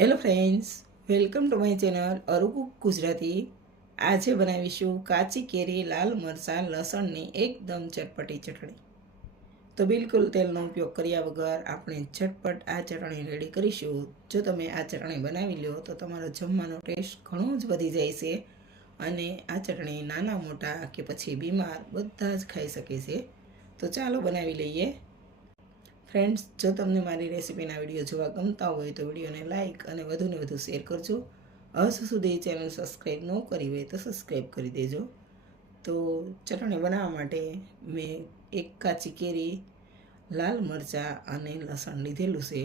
Hello friends welcome to my channel અરુકુક Gujarati આજે બનાવીશું કાચી કેરી, લાલ મરચાં, લસણની એકદમ ચટપટી ચટણી. તો બિલકુલ તેલનો ઉપયોગ કર્યા વગર આપણે ઝટપટ આ ચટણી રેડી કરીશું. જો તમે આ ચટણી બનાવી લો, તો તમારો જમવાનો ટેસ્ટ ઘણો જ વધી જાય છે અને આ ચટણી નાના, મોટા કે પછી બીમાર બધા જ ખાઈ શકે છે. તો ચાલો બનાવી લઈએ. ફ્રેન્ડ્સ જો તમને મારી રેસિપીના વીડિયો જોવા ગમતા હોય તો વિડીયોને લાઇક અને વધુને વધુ શેર કરજો. હજુ સુધી ચેનલ સબસ્ક્રાઈબ ન કરી હોય તો સબસ્ક્રાઈબ કરી દેજો. તો ચટણી બનાવવા માટે મેં એક કાચી કેરી, લાલ મરચાં અને લસણ લીધેલું છે.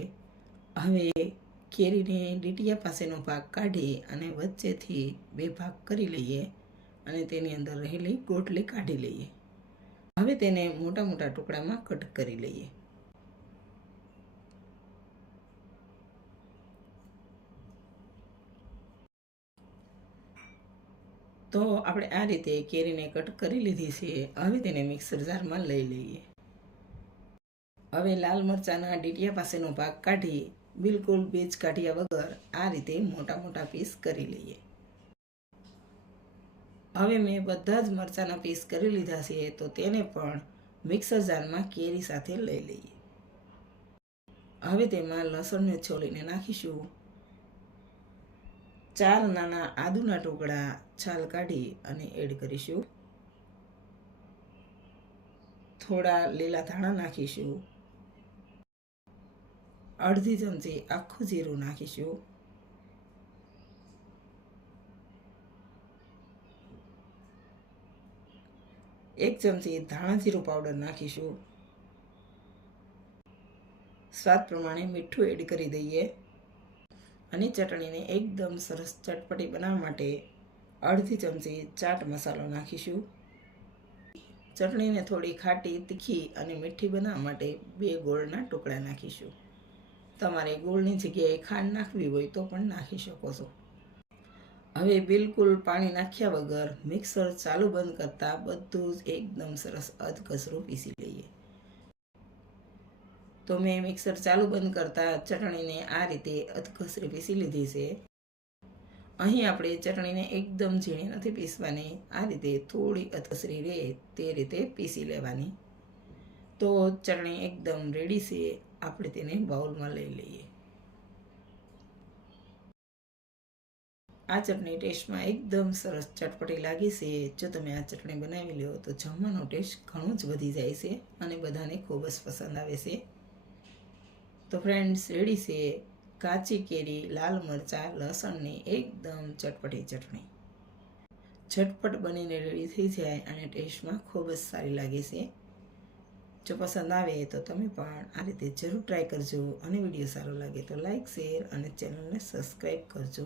હવે કેરીને ડીટીયા પાસેનો ભાગ કાઢી અને વચ્ચેથી બે ભાગ કરી લઈએ અને તેની અંદર રહેલી ગોટલી કાઢી લઈએ. હવે તેને મોટા મોટા ટુકડામાં કટ કરી લઈએ. તો આપણે આ રીતે કેરીને કટ કરી લીધી છે. હવે તેને મિક્સર જારમાં લઈ લઈએ. હવે લાલ મરચાંના ડીટિયા પાસેનો ભાગ કાઢી, બિલકુલ બીજ કાઢ્યા વગર આ રીતે મોટા મોટા પીસ કરી લઈએ. હવે મેં બધા જ મરચાંના પીસ કરી લીધા છે, તો તેને પણ મિક્સર જારમાં કેરી સાથે લઈ લઈએ. હવે તેમાં લસણને છોલીને નાખીશું. ચાર નાના આદુના ટુકડા છાલ કાઢી અને એડ કરીશું. થોડા લીલા ધાણા નાખીશું. અડધી ચમચી આખું જીરું નાખીશું. એક ચમચી ધાણા જીરું પાવડર નાખીશું. સ્વાદ પ્રમાણે મીઠું એડ કરી દઈએ. અને ચટણીને એકદમ સરસ ચટપટી બનાવવા માટે અડધી ચમચી ચાટ મસાલો નાખીશું. ચટણીને થોડી ખાટી, તીખી અને મીઠી બનાવવા માટે બે ગોળના ટુકડા નાખીશું. તમારે ગોળની જગ્યાએ ખાંડ નાખવી હોય તો પણ નાખી શકો છો. હવે બિલકુલ પાણી નાખ્યા વગર મિક્સર ચાલુ બંધ કરતાં બધું જ એકદમ સરસ અધકસરું પીસી લઈએ. તો મેં મિક્સર ચાલુ બંધ કરતાં ચટણીને આ રીતે અધકસરી પીસી લીધી છે. અહીં આપણે ચટણીને એકદમ ઝીણી નથી પીસવાની, આ રીતે થોડી અધકસરી રહે તે રીતે પીસી લેવાની. તો ચટણી એકદમ રેડી છે, આપણે તેને બાઉલમાં લઈ લઈએ. આ ચટણી ટેસ્ટમાં એકદમ સરસ ચટપટી લાગી છે. જો તમે આ ચટણી બનાવી લો તો જમવાનો ટેસ્ટ ઘણો જ વધી જાય છે અને બધાને ખૂબ જ પસંદ આવે છે. તો ફ્રેન્ડ્સ રેડી છે? કાચી કેરી, લાલ મરચાં, લસણની એકદમ ચટપટી ચટણી. ઝટપટ બનીને રેડી થઈ જાય અને ટેસ્ટમાં ખૂબ જ સારી લાગે છે. જો પસંદ આવે તો તમે પણ આ રીતે જરૂર ટ્રાય કરજો અને વીડિયો સારો લાગે તો લાઇક શેર અને ચેનલને સબસ્ક્રાઈબ કરજો.